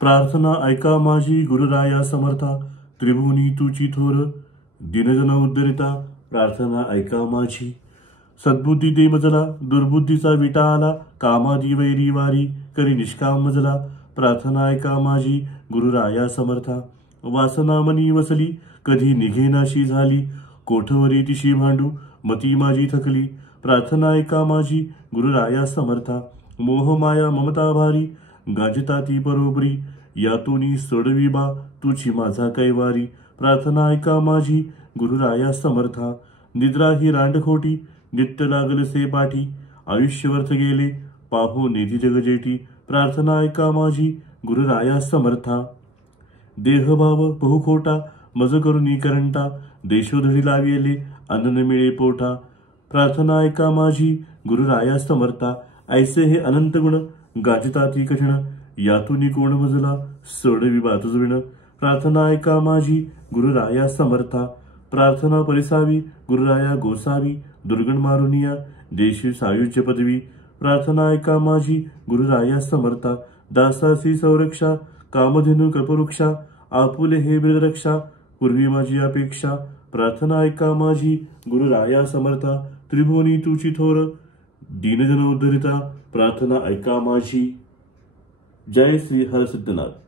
प्रार्थना ऐका माझी गुरुराया समर्था, त्रिभुवनी तुची थोर, दिनजन उद्धरिता प्रार्थना ऐका माझी। सद्बुद्धी दे मजला, दुर्बुद्धीचा विटा आला, कामादी वैरी वारी करी निष्काम मजला, प्रार्थना ऐका माझी गुरुराया समर्था। वासना मनी वसली, कधी निघेनाशी झाली, कोठवरी तिशी भांडू मती माझी थकली, प्रार्थना ऐका माझी गुरुराया समर्था। मोह माया ममता भारी, गाजता ती बरोबरी, यातूनी सोडवी बा तुझी माझा कैवारी, प्रार्थना ऐका माझी गुरुराया समर्था। निद्रा ही रांडखोटी, नित्य लागल से पाठी, आयुष्य व्यर्थ गेले पाहू निधी जगजेटी, प्रार्थना ऐका माझी गुरुराया समर्था। देहभाव बहु खोटा, मज करुनी करंटा, देशोधडी लाविले अन्न मिळे पोटा, प्रार्थना ऐका माझी गुरुराया समर्था। ऐसे हे अनंत गुण गाजता ती कठीण, यातूनी कोण मजला सोडवी बा तुझ विण, प्रार्थना ऐका माझी गुरुराया समर्था। प्रार्थना परिसावी गुरुराया गोसावी, दुर्गण मारुनिया देशी सायुज्य पदवी, प्रार्थना ऐका माझी गुरुराया समर्था। दासासी संरक्षा, कामधेनु कल्पवृक्षा, आपुले हे बिररक्षा, पूर्वी माझी अपेक्षा, प्रार्थना ऐका माझी गुरुराया समर्था। त्रिभुवनी तुची थोर, दीनजन उद्धरिता प्रार्थना ऐका माझी। जय श्री हरसिद्धनाथ।